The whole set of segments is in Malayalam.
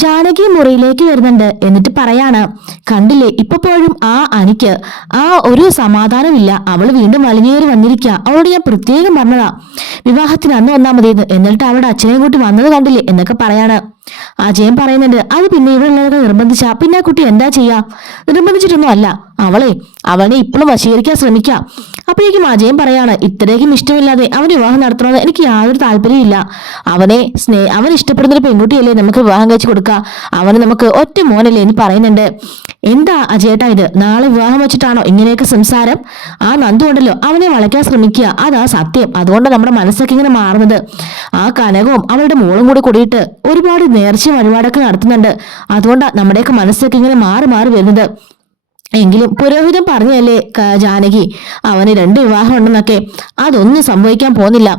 ജാനകി മുറിയിലേക്ക് വരുന്നുണ്ട്. എന്നിട്ട് പറയാണ്, കണ്ടില്ലേ ഇപ്പൊ പോലും ആ അനിക്ക് ആ ഒരു സമാധാനമില്ല. അവള് വീണ്ടും വലിഞ്ഞേറി വന്നിരിക്കുക. അവളോട് ഞാൻ പ്രത്യേകം പറഞ്ഞതാ വിവാഹത്തിന് അന്ന് വന്നാൽ മതിയെന്ന്. എന്നിട്ട് അവളുടെ അച്ഛനെയും കൂട്ടി വന്നത് കണ്ടില്ലേ എന്നൊക്കെ പറയാണ്. അജയൻ പറയുന്നുണ്ട്, അത് പിന്നെ ഇവിടെ ഉള്ളവരൊക്കെ നിർബന്ധിച്ചാ പിന്നെ ആ കുട്ടി എന്താ ചെയ്യാ? നിർബന്ധിച്ചിട്ടൊന്നും അല്ല. അവനെ ഇപ്പോഴും വശീകരിക്കാൻ ശ്രമിക്കാം. അപ്പോഴേക്കും അജയൻ പറയാണ്, ഇത്രയ്ക്കും ഇഷ്ടമില്ലാതെ അവന് വിവാഹം നടത്തണമെന്ന് എനിക്ക് യാതൊരു താല്പര്യമില്ല. അവൻ ഇഷ്ടപ്പെടുന്ന ഒരു പെൺകുട്ടിയല്ലേ നമുക്ക് വിവാഹം കഴിച്ചു കൊടുക്കുക. അവന് നമുക്ക് ഒറ്റ മോനല്ലേ എന്ന് പറയുന്നുണ്ട്. എന്താ അജയേട്ടാ ഇത്? നാളെ വിവാഹം വെച്ചിട്ടാണോ ഇങ്ങനെയൊക്കെ സംസാരം? ആ നന്ദു ഉണ്ടല്ലോ അവനെ വളയ്ക്കാൻ ശ്രമിക്കുക, അതാ സത്യം. അതുകൊണ്ട് നമ്മുടെ മനസ്സൊക്കെ ഇങ്ങനെ മാറുന്നത്. ആ കനകവും അവളുടെ മോളും കൂടെ കൂടിയിട്ട് ഒരുപാട് നേർച്ചയും വഴിപാടൊക്കെ നടത്തുന്നുണ്ട്. അതുകൊണ്ടാണ് നമ്മുടെയൊക്കെ മനസ്സൊക്കെ ഇങ്ങനെ മാറി മാറി വരുന്നത്. എങ്കിലും പുരോഹിതൻ പറഞ്ഞല്ലേ ജാനകി, അവന് 2 വിവാഹം ഉണ്ടെന്നൊക്കെ. അതൊന്നും സംഭവിക്കാൻ പോകുന്നില്ല.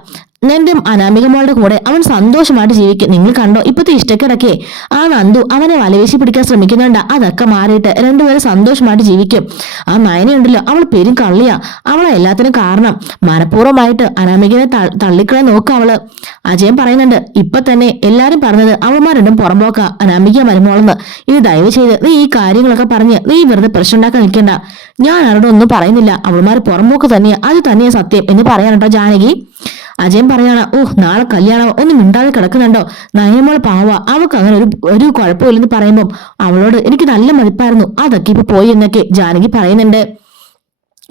എന്റെ അനാമികമ്മളുടെ കൂടെ അവൻ സന്തോഷമായിട്ട് ജീവിക്കും. നിങ്ങൾ കണ്ടോ ഇപ്പത്തെ ഇഷ്ടക്കിടക്കേ ആ നന്ദു അവനെ വലവേശി പിടിക്കാൻ ശ്രമിക്കുന്നുണ്ട്. അതൊക്കെ മാറിയിട്ട് രണ്ടുപേരും സന്തോഷമായിട്ട് ജീവിക്കും. ആ നയനയുണ്ടല്ലോ അവൾ പെരും കള്ളിയാ. അവളെ എല്ലാത്തിനും കാരണം. മനഃപൂർവ്വമായിട്ട് അനാമികനെ തള്ളിക്കളയാൻ നോക്കുക അവള്. അജയൻ പറയുന്നുണ്ട്, ഇപ്പൊ തന്നെ എല്ലാരും പറഞ്ഞത് അവന്മാർ രണ്ടും പുറമ്പോക്ക അനാമിക മരുമോളെന്ന്. ഇത് ദയവ് ചെയ്ത് നീ ഈ കാര്യങ്ങളൊക്കെ പറഞ്ഞ് നീ വെറുതെ പ്രശ്നം ഉണ്ടാക്കാൻ നിൽക്കണ്ട. ഞാൻ ആരോടും ഒന്നും പറയുന്നില്ല. അവൾമാർ പുറമ്പോക്ക് തന്നെയാ, അത് തന്നെയാ സത്യം എന്ന് പറയാനുണ്ടോ ജാനകി. അജയൻ പറയാണ്, നാളെ കല്യാണം ഒന്നും മിണ്ടാതെ കിടക്കുന്നുണ്ടോ? നയമോൾ പാവ, അവൾക്ക് അങ്ങനെ ഒരു കുഴപ്പമില്ലെന്ന് പറയുമ്പോൾ അവളോട് എനിക്ക് നല്ല മതിപ്പായിരുന്നു. അതൊക്കെ ഇപ്പൊ പോയി എന്നൊക്കെ ജാനകി പറയുന്നുണ്ട്.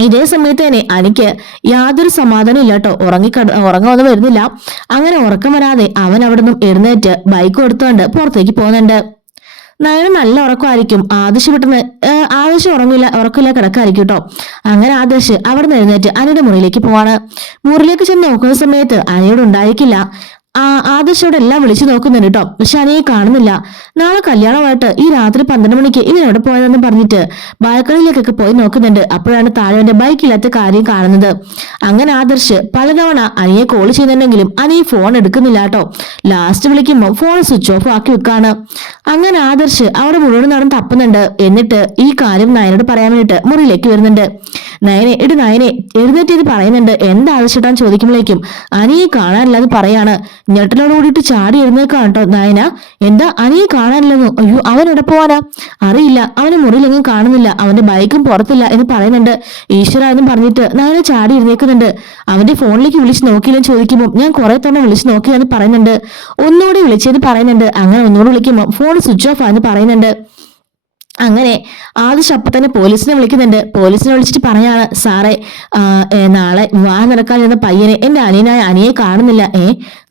ഇതേ സമയത്ത് തന്നെ എനിക്ക് യാതൊരു സമാധാനം ഇല്ല കേട്ടോ. ഉറങ്ങാനൊന്നും വരുന്നില്ല. അങ്ങനെ ഉറക്കം വരാതെ അവൻ അവിടെ നിന്നും എഴുന്നേറ്റ് ബൈക്ക് എടുത്തുകൊണ്ട് പുറത്തേക്ക് പോകുന്നുണ്ട്. നയന നല്ല ഉറക്കമായിരിക്കും. ആദർശ് ഉറക്കില്ല കിടക്കായിരിക്കും കേട്ടോ. അങ്ങനെ ആദർശ് അവിടെ നിന്ന് എഴുന്നേറ്റ് അനിയുടെ മുറിയിലേക്ക് പോവാണ്. മുറിയിലേക്ക് ചെന്ന് നോക്കുന്ന സമയത്ത് അനിയോട് ഉണ്ടായിരിക്കില്ല. ആദർശോടെ എല്ലാം വിളിച്ചു നോക്കുന്നുണ്ട് കേട്ടോ. പക്ഷെ അനിയെ കാണുന്നില്ല. നാളെ കല്യാണമായിട്ട് ഈ രാത്രി 12 മണിക്ക് ഇവൻ എവിടെ പോയതെന്ന് പറഞ്ഞിട്ട് ബാൽക്കണിയിലേക്കൊക്കെ പോയി നോക്കുന്നുണ്ട്. അപ്പോഴാണ് താഴെ ബൈക്കില്ലാത്ത കാര്യം കാണുന്നത്. അങ്ങനെ ആദർശ് പലതവണ അനിയെ കോൾ ചെയ്യുന്നുണ്ടെങ്കിലും അനി ഫോൺ എടുക്കുന്നില്ല കേട്ടോ. ലാസ്റ്റ് വിളിക്കുമ്പോൾ ഫോൺ സ്വിച്ച് ഓഫ് ആക്കി വെക്കാണ്. അങ്ങനെ ആദർശ് അവിടെ മുഴുവൻ നടന്ന് തപ്പുന്നുണ്ട്. എന്നിട്ട് ഈ കാര്യം നയനോട് പറയാൻ വേണ്ടിയിട്ട് മുറിയിലേക്ക് വരുന്നുണ്ട്. നയനെ എഴുന്നേറ്റ് ഇത് പറയുന്നുണ്ട്. എന്താ ആദർശിട്ടാൻ ചോദിക്കുമ്പോഴേക്കും അനിയെ കാണാനില്ലെന്ന് പറയാണ്. ഞെട്ടലോട് കൂടിയിട്ട് ചാടി എഴുന്നേക്കാണ് കേട്ടോ നയന. എന്താ അനിയെ കാണാനില്ലെന്നോ? അയ്യോ അവൻ എവിടെ പോവാനാ? അറിയില്ല, അവന് മുറിയിലെങ്ങും കാണുന്നില്ല, അവന്റെ ബൈക്കും പുറത്തില്ല എന്ന് പറയുന്നുണ്ട്. ഈശ്വര എന്നും പറഞ്ഞിട്ട് നയന ചാടി എഴുന്നേക്കുന്നുണ്ട്. അവന്റെ ഫോണിലേക്ക് വിളിച്ച് നോക്കിയില്ലെന്ന് ചോദിക്കുമ്പോൾ ഞാൻ കുറെ തവണ വിളിച്ച് നോക്കിയെന്ന് പറയുന്നുണ്ട്. ഒന്നുകൂടി വിളിച്ചെന്ന് പറയുന്നുണ്ട്. അങ്ങനെ ഒന്നുകൂടി വിളിക്കുമ്പോൾ ഫോൺ സ്വിച്ച് ഓഫ് ആണെന്ന് പറയുന്നുണ്ട്. അങ്ങനെ ആദർശ് അപ്പൊ തന്നെ പോലീസിനെ വിളിക്കുന്നുണ്ട്. പോലീസിനെ വിളിച്ചിട്ട് പറയാണ്, സാറേ നാളെ വിവാഹം നടക്കാൻ ചെന്ന പയ്യനെ എന്റെ അനിയെ കാണുന്നില്ല.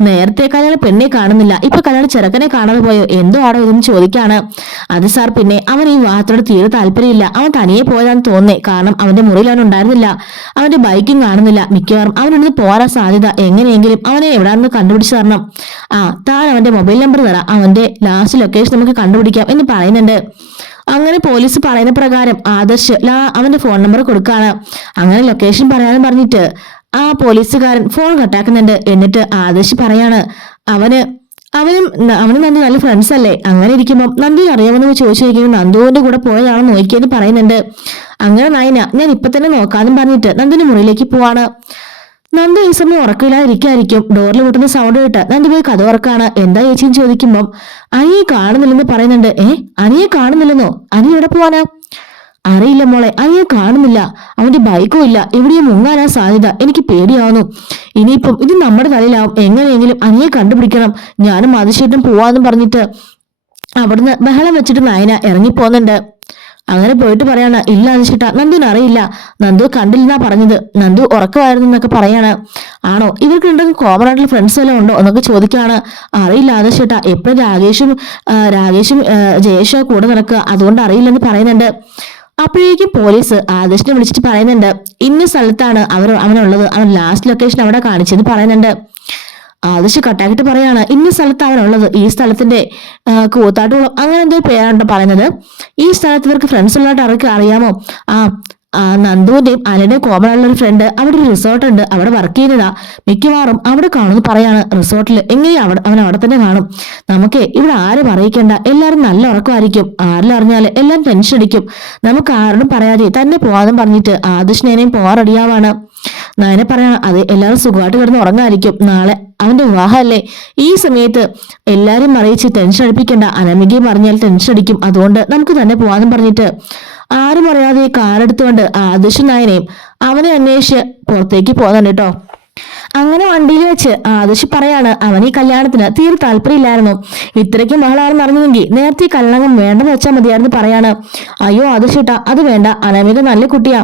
നേരത്തെ കല്യാണ പെണ്ണെ കാണുന്നില്ല, ഇപ്പൊ കല്യാണ ചെറുക്കനെ കാണാതെ പോയോ? എന്തോ ആടോ ഇതെന്ന് ചോദിക്കാണ്. അത് സാർ, പിന്നെ അവൻ ഈ വിവാഹത്തോട് തീരെ താല്പര്യമില്ല. അവൻ തനിയെ പോയതാന്ന് തോന്നേ. കാരണം അവന്റെ മുറിയിൽ അവൻ ഉണ്ടായിരുന്നില്ല, അവന്റെ ബൈക്കും കാണുന്നില്ല. മിക്കവാറും അവനൊന്ന് പോരാൻ സാധ്യത. എങ്ങനെയെങ്കിലും അവനെ എവിടാന്ന് കണ്ടുപിടിച്ചു തരണം. താൻ അവന്റെ മൊബൈൽ നമ്പർ തരാം, അവന്റെ ലാസ്റ്റ് ലൊക്കേഷൻ നമുക്ക് കണ്ടുപിടിക്കാം എന്ന് പറയുന്നുണ്ട്. അങ്ങനെ പോലീസ് പറയുന്ന പ്രകാരം ആദർശ് അവന്റെ ഫോൺ നമ്പർ കൊടുക്കാണ്. അങ്ങനെ ലൊക്കേഷൻ പറയാനും പറഞ്ഞിട്ട് ആ പോലീസുകാരൻ ഫോൺ കട്ടാക്കുന്നുണ്ട്. എന്നിട്ട് ആദർശ് പറയാണ്, അവനും നന്ദു നല്ല ഫ്രണ്ട്സ് അല്ലേ? അങ്ങനെ ഇരിക്കുമ്പോൾ നന്ദു അറിയാമെന്ന് ചോദിച്ചിരിക്കുന്നു. നന്ദുവിന്റെ കൂടെ പോയതാണെന്ന് നോക്കിയെന്ന് പറയുന്നുണ്ട്. അങ്ങനെ നയന ഞാൻ ഇപ്പൊ തന്നെ നോക്കാന്നും പറഞ്ഞിട്ട് നന്ദുവിന്റെ മുറിയിലേക്ക് പോവാണ്. നന്ദു ഈ സമയം ഉറക്കില്ലാതിരിക്കായിരിക്കും. ഡോറിൽ മുട്ടുന്ന സൗണ്ട് കേട്ട് നന്ദു പോയി കഥ ഉറക്കാണ്. എന്താ ചേച്ചിന്ന് ചോദിക്കുമ്പം അനിയെ കാണുന്നില്ലെന്ന് പറയുന്നുണ്ട്. അനിയെ കാണുന്നില്ലെന്നോ? അനി എവിടെ പോവാനാ? അറിയില്ല മോളെ, അനിയെ കാണുന്നില്ല. അവന്റെ ബൈക്കും ഇല്ല. എവിടെയോ മുങ്ങാനാ സാധ്യത. എനിക്ക് പേടിയാവുന്നു. ഇനിയിപ്പം ഇത് നമ്മുടെ തലയിലാവും. എങ്ങനെയെങ്കിലും അനിയെ കണ്ടുപിടിക്കണം. ഞാനും അതിശേഷം പോവാന്നും പറഞ്ഞിട്ട് അവിടുന്ന് ബഹളം വെച്ചിട്ട് നയന ഇറങ്ങിപ്പോന്നുണ്ട്. അങ്ങനെ പോയിട്ട് പറയാണ്, ഇല്ല അതിശേട്ടാ, നന്ദുവിന് അറിയില്ല, നന്ദു കണ്ടില്ലെന്നാ പറഞ്ഞത്, നന്ദു ഉറക്കമായിരുന്നു എന്നൊക്കെ പറയാണ്. ആണോ? ഇവർക്ക് ഉണ്ടെങ്കിൽ കോമൺ ആയിട്ടുള്ള ഫ്രണ്ട്സ് വല്ലതും ഉണ്ടോ എന്നൊക്കെ ചോദിക്കുകയാണ്. അറിയില്ല ആദർശേട്ടാ, എപ്പോഴും രാകേഷും ജയേഷും കൂടെ നടക്കുക, അതുകൊണ്ട് അറിയില്ലെന്ന് പറയുന്നുണ്ട്. അപ്പോഴേക്കും പോലീസ് ആദർശിനെ വിളിച്ചിട്ട് പറയുന്നുണ്ട്, ഇന്ന സ്ഥലത്താണ് അവനുള്ളത്, അവൻ ലാസ്റ്റ് ലൊക്കേഷൻ അവിടെ കാണിച്ചെന്ന് പറയുന്നുണ്ട്. ആദർശ് കട്ടാക്കിട്ട് പറയാണ്, ഇന്ന സ്ഥലത്ത് അവനുള്ളത്, ഈ സ്ഥലത്തിന്റെ കൂത്താട്ടുകുളം അങ്ങനെ എന്തോ പേരാണ് പറയുന്നത്. ഈ സ്ഥലത്ത് ഇവർക്ക് ഫ്രണ്ട്സ് ഉള്ളതായിട്ട് അവർക്ക് അറിയാമോ? നന്ദുവിന്റെയും അനയുടെയും കോമൺ ഉള്ള ഒരു ഫ്രണ്ട് അവിടെ ഒരു റിസോർട്ട് ഉണ്ട്, അവിടെ വർക്ക് ചെയ്യുന്നതാ. മിക്കവാറും അവിടെ കാണുമെന്ന് പറയാണ് റിസോർട്ടിൽ. എങ്ങനെയാ അവൻ അവിടെ തന്നെ കാണും. നമുക്ക് ഇവിടെ ആരും അറിയിക്കേണ്ട, എല്ലാവരും നല്ല ഉറക്കമായിരിക്കും. ആരെല്ലാം അറിഞ്ഞാല് എല്ലാം ടെൻഷൻ അടിക്കും. നമുക്ക് ആരോടും പറയാതെ തന്നെ പോവാന്നും പറഞ്ഞിട്ട് ആദർശിനേനെയും പോവാൻ റെഡിയാവാണ്. നയനെ പറയണം അത് എല്ലാവരും സുഖമായിട്ട് കിടന്ന് ഉറങ്ങായിരിക്കും, നാളെ അവന്റെ വിവാഹമല്ലേ. ഈ സമയത്ത് എല്ലാരും അറിയിച്ച് ടെൻഷൻ അടിപ്പിക്കേണ്ട, അനാമികയും പറഞ്ഞാൽ ടെൻഷൻ അടിക്കും, അതുകൊണ്ട് നമുക്ക് തന്നെ പോവാന്നും പറഞ്ഞിട്ട് ആരും അറിയാതെ കാറെടുത്തുകൊണ്ട് ആദർശ് നായനെയും അവനെ അന്വേഷിച്ച് പുറത്തേക്ക് പോകുന്നുണ്ട് കേട്ടോ. അങ്ങനെ വണ്ടിയിൽ വെച്ച് ആദർശ് പറയാണ് അവൻ ഈ കല്യാണത്തിന് തീരെ താല്പര്യമില്ലായിരുന്നു. ഇത്രയ്ക്കും ബഹളാണെന്ന് അറിഞ്ഞെങ്കിൽ നേരത്തെ കല്യാണം വേണ്ടെന്ന് വെച്ചാൽ മതിയായിരുന്നു പറയാണ്. അയ്യോ ആദർശേട്ടാ അത് വേണ്ട, അനാമിക നല്ല കുട്ടിയാ,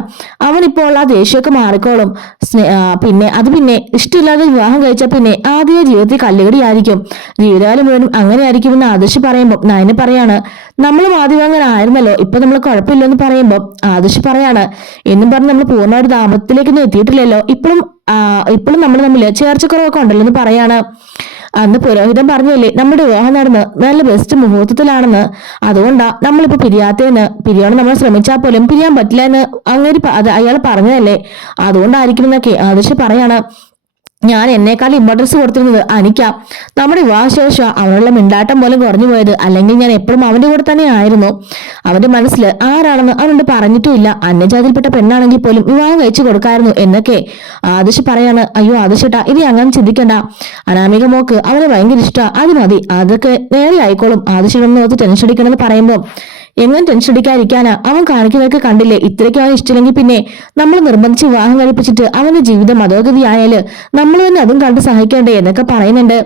അവനിപ്പോൾ ഉള്ള ദേഷ്യമൊക്കെ മാറിക്കോളും. പിന്നെ ഇഷ്ടമില്ലാതെ വിവാഹം കഴിച്ചാൽ പിന്നെ ആദ്യ ജീവിതത്തിൽ കല്ലുകടിയായിരിക്കും, ജീവിതകാലം മുഴുവനും അങ്ങനെ ആയിരിക്കുമെന്ന് ആദർശ് പറയുമ്പോൾ നയന് പറയാണ് നമ്മളും ആദ്യം അങ്ങനെ ആയിരുന്നല്ലോ, ഇപ്പൊ നമ്മൾ കുഴപ്പമില്ലെന്ന് പറയുമ്പോൾ ആദർശ് പറയാണ് എന്നും പറഞ്ഞ് നമ്മൾ പൂർണ്ണമായിട്ട് ദാമ്പത്യത്തിലേക്കൊന്നും എത്തിയിട്ടില്ലല്ലോ, ഇപ്പോഴും നമ്മൾ തമ്മിൽ ചേർച്ചക്കുറവൊക്കെ ഉണ്ടല്ലോ എന്ന് പറയാണ്. അന്ന് പുരോഹിതൻ പറഞ്ഞല്ലേ നമ്മുടെ വിവാഹം നടന്ന് നല്ല ബെസ്റ്റ് മുഹൂർത്തത്തിലാണെന്ന്, അതുകൊണ്ടാ നമ്മളിപ്പോ പിരിയാൻ നമ്മൾ ശ്രമിച്ചാൽ പോലും പിരിയാൻ പറ്റില്ല എന്ന് അങ്ങനെ അയാൾ പറഞ്ഞതല്ലേ, അതുകൊണ്ടായിരിക്കും എന്നൊക്കെ ആദർശ് പറയാണ്. ഞാൻ എന്നേക്കാൾ ഇമ്പോർട്ടൻസ് കൊടുത്തിരുന്നത് അനിക്കാം. നമ്മുടെ വിവാഹശേഷം അവനുള്ള മിണ്ടാട്ടം പോലും കുറഞ്ഞു പോയത്, അല്ലെങ്കിൽ ഞാൻ എപ്പോഴും അവന്റെ കൂടെ തന്നെ ആയിരുന്നു. അവന്റെ മനസ്സിൽ ആരാണെന്ന് അവനോട് പറഞ്ഞിട്ടുമില്ല, അന്യജാതിയിൽപ്പെട്ട പെണ്ണാണെങ്കിൽ പോലും വിവാഹം കഴിച്ചു കൊടുക്കായിരുന്നു എന്നൊക്കെ ആദർശ് പറയാണ്. അയ്യോ ആദർശേട്ടാ ഇനി അങ്ങനെ ചിന്തിക്കണ്ട, അനാമിക മോക്ക് അവനെ ഭയങ്കര ഇഷ്ടമാണ്, അത് മതി, അതൊക്കെ നേരെ ആയിക്കോളും. ആദർശിനൊന്നും ഓർത്ത് ടെൻഷൻ അടിക്കണമെന്ന് പറയുമ്പോൾ എങ്ങനെ ടെൻഷൻ അടിക്കാതിരിക്കാനാ, അവൻ കാണിക്കുന്നതൊക്കെ കണ്ടില്ലേ, ഇത്രയ്ക്ക് അവൻ ഇഷ്ടമില്ലെങ്കിൽ പിന്നെ നമ്മൾ നിർബന്ധിച്ച് വിവാഹം കഴിപ്പിച്ചിട്ട് അവന്റെ ജീവിതം അധോഗതിയായാല് നമ്മൾ തന്നെ അതും കണ്ട് സഹിക്കണ്ടേ എന്നൊക്കെ പറയുന്നുണ്ട്.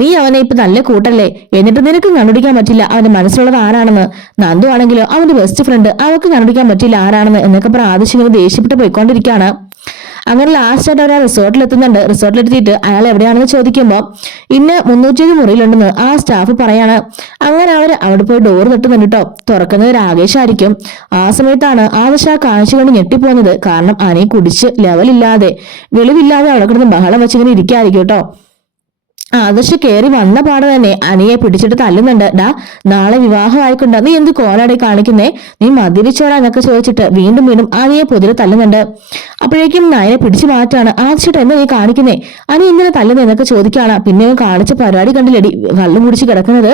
നീ അവനെ ഇപ്പൊ നല്ല കൂട്ടല്ലേ, എന്നിട്ട് നിനക്കും കണ്ടുപിടിക്കാൻ പറ്റില്ല അവന്റെ മനസ്സിലുള്ളത് ആരാണെന്ന്. നന്ദു ആണെങ്കിലോ അവന്റെ ബെസ്റ്റ് ഫ്രണ്ട്, അവർക്ക് കണ്ടുപിടിക്കാൻ പറ്റില്ല ആരാണെന്ന് എന്നൊക്കെ പ്രാദേശിക ദേഷ്യപ്പെട്ട് പോയിക്കൊണ്ടിരിക്കുകയാണ്. അങ്ങനെ ലാസ്റ്റ് ആയിട്ട് അവർ ആ റിസോർട്ടിൽ എത്തുന്നുണ്ട്. റിസോർട്ടിലെത്തിയിട്ട് അയാൾ എവിടെയാണെന്ന് ചോദിക്കുമ്പോൾ ഇന്ന് 307 മുറിയിലുണ്ടെന്ന് ആ സ്റ്റാഫ് പറയാണ്. അങ്ങനെ അവർ അവിടെ പോയി ഡോർ തട്ടുന്നുണ്ട് കേട്ടോ. തുറക്കുന്നത് രാകേഷായിരിക്കും. ആ സമയത്താണ് ആദർശ ആ കാഴ്ച കൊണ്ട് ഞെട്ടിപ്പോകുന്നത്. കാരണം അനി കുടിച്ച് ലെവലില്ലാതെ വെളിവില്ലാതെ അവിടെ കിടന്ന് ബഹളം വെച്ചിങ്ങനെ ഇരിക്കായിരിക്കും കേട്ടോ. ആദർശ് കയറി വന്ന പാടെ തന്നെ അനിയെ പിടിച്ചിട്ട് തല്ലുന്നുണ്ട്. ഡാ നാളെ വിവാഹം ആയിക്കൊണ്ട് നീ എന്ത് കോലാടി കാണിക്കുന്നേ, നീ മദ്യപിച്ചോടാ എന്നൊക്കെ ചോദിച്ചിട്ട് വീണ്ടും വീണ്ടും അനിയെ പൊതിരെ തല്ലുന്നുണ്ട്. അപ്പോഴേക്കും നയനെ പിടിച്ചു മാറ്റാണ്. ആദർശേട്ടാ എന്താ നീ കാണിക്കുന്നേ, അനി ഇങ്ങനെ തല്ലുന്നേ എന്നൊക്കെ ചോദിക്കാണ്. പിന്നെ കാണിച്ച പരിപാടി കണ്ടില്ലടി കള്ളും കുടിച്ച് കിടക്കുന്നത്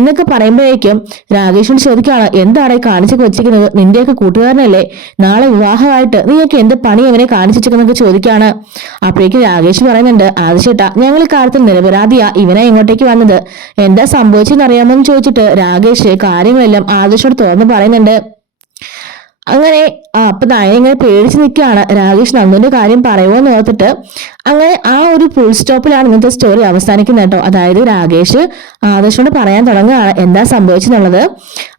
എന്നൊക്കെ പറയുമ്പോഴേക്കും രാകേഷിനോട് ചോദിക്കാണ് എന്താണ് കാണിച്ചൊക്കെ വെച്ചിരിക്കുന്നത്, നിന്റെയൊക്കെ കൂട്ടുകാരനല്ലേ, നാളെ വിവാഹമായിട്ട് നീയൊക്കെ എന്ത് പണി അവനെ കാണിച്ചെന്നൊക്കെ ചോദിക്കാണ്. അപ്പോഴേക്കും രാകേഷ് പറയുന്നുണ്ട് ആദർശേട്ടാ ഞങ്ങൾ ഇക്കാര്യത്തിൽ നിരപരാധിയാ, ഇവനെ ഇങ്ങോട്ടേക്ക് വന്നത് എന്താ സംഭവിച്ചെന്ന് അറിയാമെന്ന് ചോദിച്ചിട്ട് രാകേഷ് കാര്യങ്ങളെല്ലാം ആദർശോട് തുറന്ന് പറയുന്നുണ്ട്. അങ്ങനെ അപ്പൊ നയന ഇങ്ങനെ പേടിച്ച് നിൽക്കുകയാണ്. രാകേഷ് നന്ദുവിന്റെ കാര്യം പറയുമോന്ന് ഓർത്തിട്ട്. അങ്ങനെ ആ ഒരു ഫുൾ സ്റ്റോപ്പിലാണ് ഇന്നത്തെ സ്റ്റോറി അവസാനിക്കുന്നത് കേട്ടോ. അതായത് രാകേഷ് ആദർശോട് പറയാൻ തുടങ്ങുകയാണ് എന്താ സംഭവിച്ചെന്നുള്ളത്.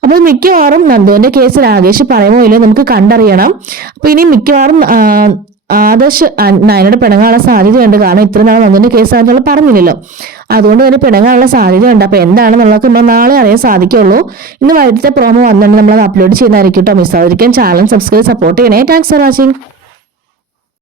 അപ്പൊ മിക്കവാറും നന്ദുവിന്റെ കേസ് രാകേഷ് പറയുമോ ഇല്ലോ നമുക്ക് കണ്ടറിയണം. അപ്പൊ ഇനി മിക്കവാറും ആദർശ് നയനോട് പിണങ്ങാനുള്ള സാധ്യതയുണ്ട്. കാരണം ഇത്ര നാൾ നന്ദുവിന്റെ കേസ് ആയിട്ടുള്ള പറഞ്ഞില്ലല്ലോ, അതുകൊണ്ട് തന്നെ പിണങ്ങാനുള്ള സാധ്യതയുണ്ട്. അപ്പൊ എന്താണെന്നുള്ളതൊക്കെ നമ്മൾ നാളെ അറിയാൻ സാധിക്കുള്ളൂ. ഇന്ന് വൈകിട്ടത്തെ പ്രോമോ വന്നിട്ട് നമ്മൾ അത് അപ്ലോഡ് ചെയ്യുന്നതായിരിക്കും കേട്ടോ. മിസ്സാതിരിക്കാൻ ചാനൽ സബ്സ്ക്രൈബ് സപ്പോർട്ട് ചെയ്യണേ. Thanks for watching.